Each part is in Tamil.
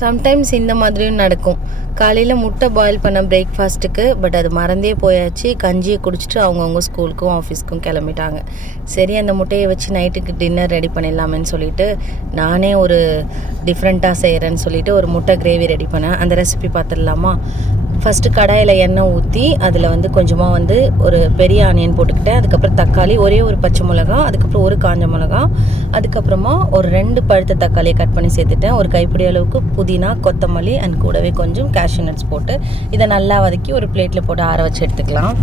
சம்டைம்ஸ் இந்த மாதிரியும் நடக்கும். காலையில் முட்டை பாயில் பண்ண பிரேக்ஃபாஸ்ட்டுக்கு, பட் அது மறந்தே போயாச்சு. கஞ்சியை குடிச்சிட்டு அவங்கவுங்க ஸ்கூலுக்கும் ஆஃபீஸ்க்கும் கிளம்பிட்டாங்க. சரி, அந்த முட்டையை வச்சு நைட்டுக்கு டின்னர் ரெடி பண்ணிடலாமேன்னு சொல்லிட்டு நானே ஒரு டிஃப்ரெண்ட்டாக செய்கிறேன்னு சொல்லிட்டு ஒரு முட்டை கிரேவி ரெடி பண்ணேன். அந்த ரெசிபி பார்த்துடலாமா? ஃபஸ்ட்டு கடாயில் எண்ணெய் ஊற்றி அதில் கொஞ்சமாக ஒரு பெரிய ஆனியன் போட்டுக்கிட்டேன். அதுக்கப்புறம் தக்காளி, ஒரே ஒரு பச்சை மிளகா, அதுக்கப்புறம் ஒரு காஞ்ச மிளகா, அதுக்கப்புறமா ஒரு 2 பழுத்த தக்காளியை கட் பண்ணி சேர்த்துட்டேன். ஒரு கைப்பிடி அளவுக்கு புதினா, கொத்தமல்லி அண்ட் கூடவே கொஞ்சம் கேஷ்யூ நட்ஸ் போட்டு இதை நல்லா வதக்கி ஒரு பிளேட்டில் போட்டு ஆற வச்சு எடுத்துக்கலாம்.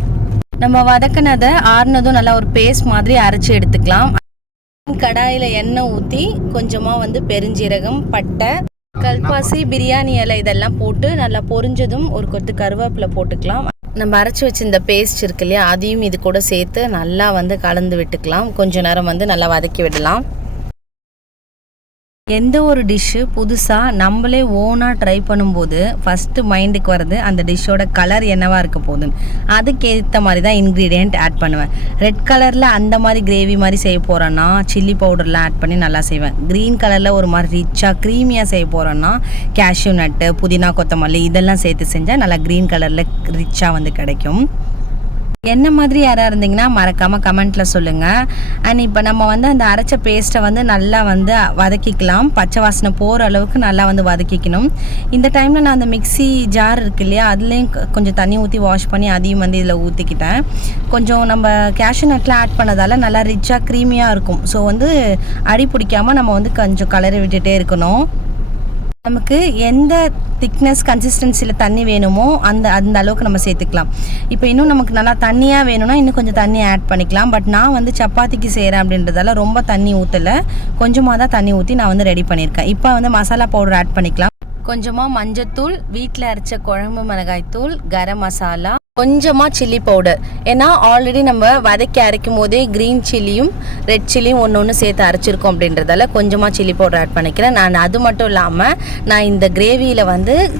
நம்ம வதக்கினதை ஆறுனதும் நல்லா ஒரு பேஸ்ட் மாதிரி அரைச்சி எடுத்துக்கலாம். கடாயில் எண்ணெய் ஊற்றி கொஞ்சமாக பெருஞ்சீரகம், பட்டை, கல்பாசி, பிரியாணி இலை இதெல்லாம் போட்டு நல்லா பொரிஞ்சதும் ஒரு கொத்து கருவேப்பிலை போட்டுக்கலாம். நம்ம அரைச்சி வச்சிருந்த பேஸ்ட் இருக்கு இல்லையா, அதையும் இது கூட சேர்த்து நல்லா கலந்து விட்டுக்கலாம். கொஞ்ச நேரம் நல்லா வதக்கி விடலாம். எந்த ஒரு டிஷ்ஷு புதுசாக நம்மளே ஓனாக ட்ரை பண்ணும்போது ஃபஸ்ட்டு மைண்டுக்கு வர்றது அந்த டிஷ்ஷோட கலர் என்னவாக இருக்க போகுதுன்னு. அதுக்கேற்ற மாதிரி தான் இன்க்ரீடியண்ட் ஆட் பண்ணுவேன். ரெட் கலரில் அந்த மாதிரி கிரேவி மாதிரி செய்ய போகிறேன்னா சில்லி பவுடர்லாம் ஆட் பண்ணி நல்லா செய்வேன். க்ரீன் கலரில் ஒரு மாதிரி ரிச்சாக க்ரீமியாக செய்ய போகிறேன்னா கேஷ்யூ நட்டு, புதினா, கொத்தமல்லி இதெல்லாம் சேர்த்து செஞ்சால் நல்லா க்ரீன் கலரில் ரிச்சாக கிடைக்கும். என்ன மாதிரி யாராக இருந்தீங்கன்னா மறக்காமல் கமெண்ட்டில் சொல்லுங்கள். அண்ட் இப்போ நம்ம அந்த அரைச்ச பேஸ்ட்டை நல்லா வதக்கிக்கலாம். பச்சை வாசனை போகிற அளவுக்கு நல்லா வதக்கிக்கணும். இந்த டைமில் நான் அந்த மிக்ஸி ஜார் இருக்கு இல்லையா, அதுலேயும் கொஞ்சம் தண்ணி ஊற்றி வாஷ் பண்ணி அதையும் இதில் ஊற்றிக்கிட்டேன். கொஞ்சம் நம்ம கேஷ்யூ நட்லாம் ஆட் பண்ணதால் நல்லா ரிச்சாக க்ரீமியாக இருக்கும். ஸோ அடி பிடிக்காமல் நம்ம கொஞ்சம் கலரி விட்டுட்டே இருக்கணும். நமக்கு எந்த திக்னஸ் கன்சிஸ்டன்சியில் தண்ணி வேணுமோ அந்த அளவுக்கு நம்ம சேர்த்துக்கலாம். இப்போ இன்னும் நமக்கு நல்லா தண்ணியாக வேணும்னா இன்னும் கொஞ்சம் தண்ணி ஆட் பண்ணிக்கலாம். பட் நான் சப்பாத்திக்கு செய்கிறேன் அப்படின்றதால ரொம்ப தண்ணி ஊற்றலை, கொஞ்சமாக தான் தண்ணி ஊற்றி நான் ரெடி பண்ணியிருக்கேன். இப்போ மசாலா பவுடர் ஆட் பண்ணிக்கலாம். கொஞ்சமாக மஞ்சத்தூள், வீட்டில் அரைச்ச குழம்பு மிளகாய்த்தூள், கரம் மசாலா, கொஞ்சமாக சில்லி பவுடர். ஏன்னா ஆல்ரெடி நம்ம வதக்கி அரைக்கும் போதே க்ரீன் சில்லியும் ரெட் சில்லியும் ஒன்று சேர்த்து அரைச்சிருக்கோம் அப்படின்றதால கொஞ்சமாக சில்லி பவுடர் ஆட் பண்ணிக்கிறேன். நான் அது மட்டும் இல்லாமல் நான் இந்த கிரேவியில்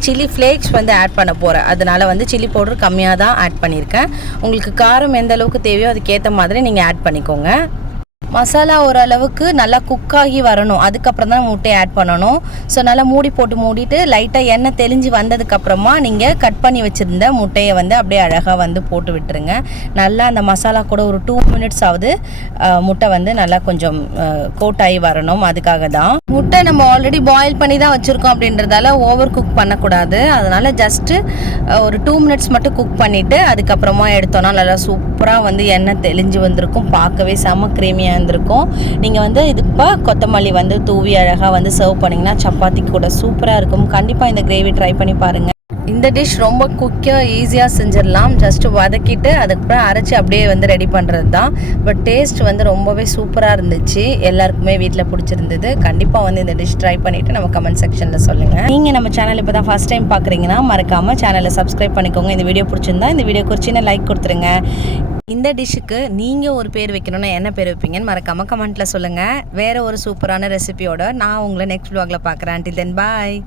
சில்லி ஃப்ளேக்ஸ் ஆட் பண்ண போகிறேன். அதனால் சில்லி பவுடர் கம்மியாக தான் ஆட் பண்ணியிருக்கேன். உங்களுக்கு காரம் எந்த அளவுக்கு தேவையோ அதுக்கேற்ற மாதிரி நீங்கள் ஆட் பண்ணிக்கோங்க. மசாலா ஓரளவுக்கு நல்லா குக்காகி வரணும், அதுக்கப்புறம் தான் முட்டையை ஆட் பண்ணணும். ஸோ நல்லா மூடிட்டு லைட்டாக எண்ணெய் தெளிஞ்சு வந்ததுக்கப்புறமா நீங்கள் கட் பண்ணி வச்சுருந்த முட்டையை அப்படியே அழகாக போட்டு விட்டுருங்க. நல்லா அந்த மசாலா கூட ஒரு 2 மினிட்ஸ் ஆகுது முட்டை நல்லா கொஞ்சம் கோட் ஆகி வரணும். அதுக்காக தான் முட்டை நம்ம ஆல்ரெடி பாயில் பண்ணி தான் வச்சுருக்கோம் அப்படின்றதால ஓவர் குக் பண்ணக்கூடாது. அதனால் ஜஸ்ட்டு ஒரு 2 மினிட்ஸ் மட்டும் குக் பண்ணிவிட்டு அதுக்கப்புறமா எடுத்தோன்னா நல்லா சூப்பராக எண்ணெய் தெளிஞ்சு வந்திருக்கும். பார்க்கவே செம க்ரீமியாக இருந்திருக்கும். நீங்கள் இதுப்போ கொத்தமல்லி தூவி அழகாக சர்வ் பண்ணிங்கன்னா சப்பாத்திக்கு கூட சூப்பராக இருக்கும். கண்டிப்பாக இந்த கிரேவி ட்ரை பண்ணி பாருங்கள். இந்த டிஷ் ரொம்ப குக்கியாக ஈஸியாக செஞ்சிடலாம். ஜஸ்ட்டு வதக்கிட்டு அதுக்கப்புறம் அரைச்சி அப்படியே ரெடி பண்ணுறது தான். பட் டேஸ்ட் ரொம்பவே சூப்பராக இருந்துச்சு. எல்லாருக்குமே வீட்டில் பிடிச்சிருந்தது. கண்டிப்பாக இந்த டிஷ் ட்ரை பண்ணிவிட்டு நம்ம கமெண்ட் செக்ஷனில் சொல்லுங்கள். நீங்கள் நம்ம சேனல் இப்போ தான் ஃபஸ்ட் டைம் பார்க்குறீங்கன்னா மறக்காமல் சேனலை சப்ஸ்கிரைப் பண்ணிக்கோங்க. இந்த வீடியோ பிடிச்சிருந்தா இந்த வீடியோக்கு ஒரு சின்ன லைக் கொடுத்துருங்க. இந்த டிஷ்ஷுக்கு நீங்கள் ஒரு பேர் வைக்கணும்னா என்ன பேர் வைப்பீங்கன்னு மறக்காமல் கமெண்ட்டில் சொல்லுங்கள். வேறு ஒரு சூப்பரான ரெசிபியோட நான் உங்களை நெக்ஸ்ட் vlogல பார்க்குறேன். Until then, bye.